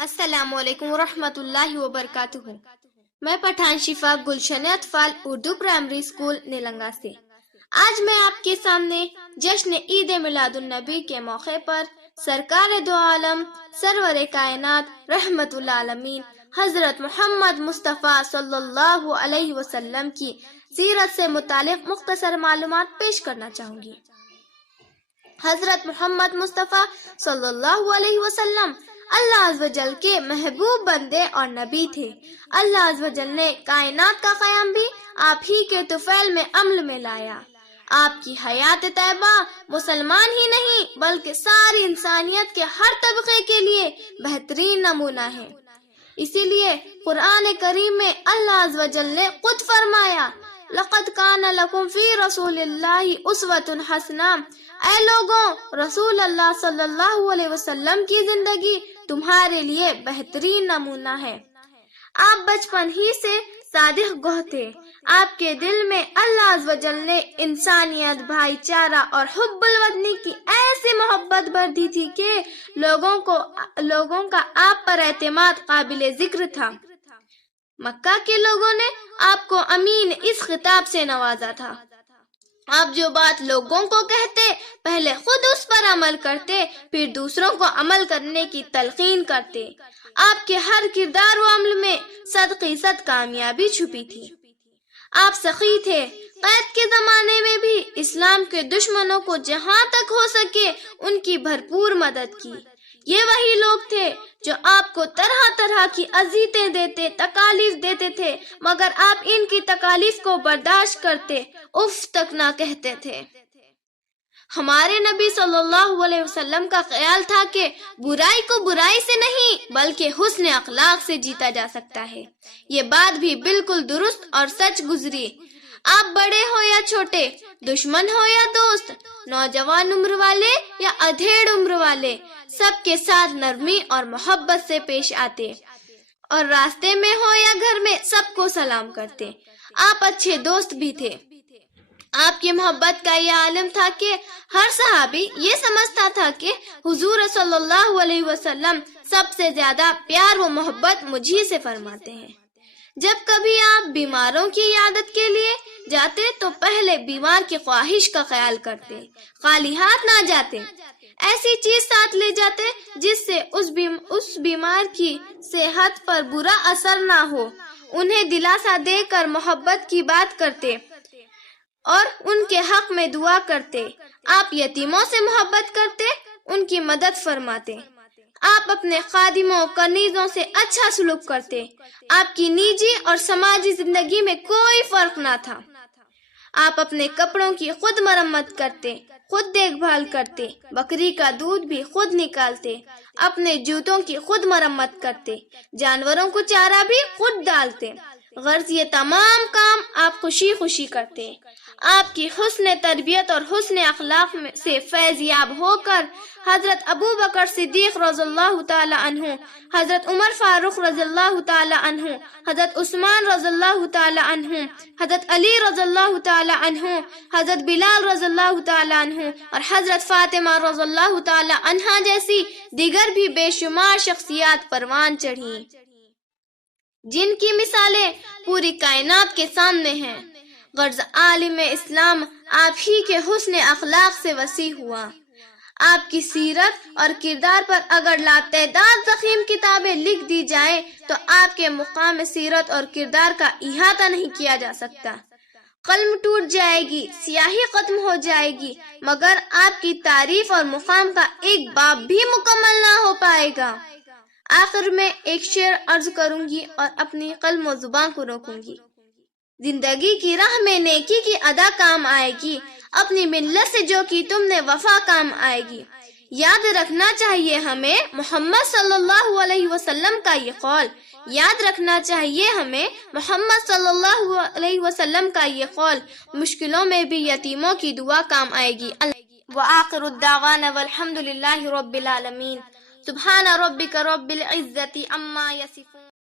السلام علیکم ورحمۃ اللہ وبرکاتہ۔ میں پٹھان شفا گلشن اطفال اردو پرائمری اسکول نیلنگا سے آج میں آپ کے سامنے جشن عید میلاد النبی کے موقع پر سرکار دو عالم سرور کائنات رحمت العالمین حضرت محمد مصطفیٰ صلی اللہ علیہ وسلم کی سیرت سے متعلق مختصر معلومات پیش کرنا چاہوں گی۔ حضرت محمد مصطفیٰ صلی اللہ علیہ وسلم اللہ عز و جل کے محبوب بندے اور نبی تھے۔ اللہ عز و جل نے کائنات کا قیام بھی آپ ہی کے طفیل میں عمل میں لایا۔ آپ کی حیات طیبہ مسلمان ہی نہیں بلکہ ساری انسانیت کے ہر طبقے کے لیے بہترین نمونہ ہے۔ اسی لیے قرآن کریم میں اللہ عز و جل نے خود فرمایا، لقد کان لکم فی رسول اللہ اسوۃ حسنہ، اے لوگوں رسول اللہ صلی اللہ علیہ وسلم کی زندگی تمہارے لیے بہترین نمونہ ہے۔ آپ بچپن ہی سے صادق گوہ تھے۔ آپ کے دل میں اللہ عز و جل نے انسانیت، بھائی چارہ اور حب الوطنی کی ایسی محبت بھر دی تھی کہ لوگوں کا آپ پر اعتماد قابل ذکر تھا۔ مکہ کے لوگوں نے آپ کو امین اس خطاب سے نوازا تھا۔ آپ جو بات لوگوں کو کہتے پہلے خود اس پر عمل کرتے، پھر دوسروں کو عمل کرنے کی تلقین کرتے۔ آپ کے ہر کردار و عمل میں 100% کامیابی چھپی تھی۔ آپ سخی تھے۔ قید کے زمانے میں بھی اسلام کے دشمنوں کو جہاں تک ہو سکے ان کی بھرپور مدد کی۔ یہ وہی لوگ تھے جو آپ کو طرح طرح کی اذیتیں دیتے، تکالیف دیتے تھے، مگر آپ ان کی تکالیف کو برداشت کرتے، اف تک نہ کہتے تھے۔ ہمارے نبی صلی اللہ علیہ وسلم کا خیال تھا کہ برائی کو برائی سے نہیں بلکہ حسن اخلاق سے جیتا جا سکتا ہے۔ یہ بات بھی بالکل درست اور سچ گزری۔ آپ بڑے ہو یا چھوٹے، دشمن ہو یا دوست، نوجوان عمر والے یا ادھیڑ عمر والے، سب کے ساتھ نرمی اور محبت سے پیش آتے، اور راستے میں ہو یا گھر میں سب کو سلام کرتے۔ آپ اچھے دوست بھی تھے۔ آپ کی محبت کا یہ عالم تھا کہ ہر صحابی یہ سمجھتا تھا کہ حضور صلی اللہ علیہ وسلم سب سے زیادہ پیار و محبت مجھی سے فرماتے ہیں۔ جب کبھی آپ بیماروں کی عیادت کے لیے جاتے تو پہلے بیمار کی خواہش کا خیال کرتے، خالی ہاتھ نہ جاتے، ایسی چیز ساتھ لے جاتے جس سے اس بیمار کی صحت پر برا اثر نہ ہو۔ انہیں دلاسا دے کر محبت کی بات کرتے اور ان کے حق میں دعا کرتے۔ آپ یتیموں سے محبت کرتے، ان کی مدد فرماتے۔ آپ اپنے خادموں کنیزوں سے اچھا سلوک کرتے۔ آپ کی نجی اور سماجی زندگی میں کوئی فرق نہ تھا۔ آپ اپنے کپڑوں کی خود مرمت کرتے، خود دیکھ بھال کرتے، بکری کا دودھ بھی خود نکالتے، اپنے جوتوں کی خود مرمت کرتے، جانوروں کو چارہ بھی خود ڈالتے۔ غرض یہ تمام کام آپ خوشی خوشی کرتے۔ آپ کی حسن تربیت اور حسن اخلاق سے فیض یاب ہو کر حضرت ابو بکر صدیق رضی اللہ تعالی عنہ، حضرت عمر فاروق رضی اللہ تعالی عنہ، حضرت عثمان رضی اللہ تعالی عنہ، حضرت علی رضی اللہ تعالی عنہ، حضرت بلال رضی اللہ تعالی عنہ اور حضرت فاطمہ رضی اللہ تعالی عنہا جیسی دیگر بھی بے شمار شخصیات پروان چڑھیں، جن کی مثالیں پوری کائنات کے سامنے ہیں۔ غرض عالم اسلام آپ ہی کے حسن اخلاق سے وسیع ہوا۔ آپ کی سیرت اور کردار پر اگر لاتعداد ضخیم کتابیں لکھ دی جائیں تو آپ کے مقام سیرت اور کردار کا احاطہ نہیں کیا جا سکتا۔ قلم ٹوٹ جائے گی، سیاہی ختم ہو جائے گی، مگر آپ کی تعریف اور مقام کا ایک باب بھی مکمل نہ ہو پائے گا۔ آخر میں ایک شعر عرض کروں گی اور اپنی قلم و زبان کو روکوں گی۔ زندگی کی راہ میں نیکی کی ادا کام آئے گی، اپنی ملت سے جو کی تم نے وفا کام آئے گی۔ یاد رکھنا چاہیے ہمیں محمد صلی اللہ علیہ وسلم کا یہ قول، یاد رکھنا چاہیے ہمیں محمد صلی اللہ علیہ وسلم کا یہ قول، مشکلوں میں بھی یتیموں کی دعا کام آئے گی۔ وآخر الدعوانا والحمد للہ رب العالمین۔ سبحان ربک رب العزت عما یصفون۔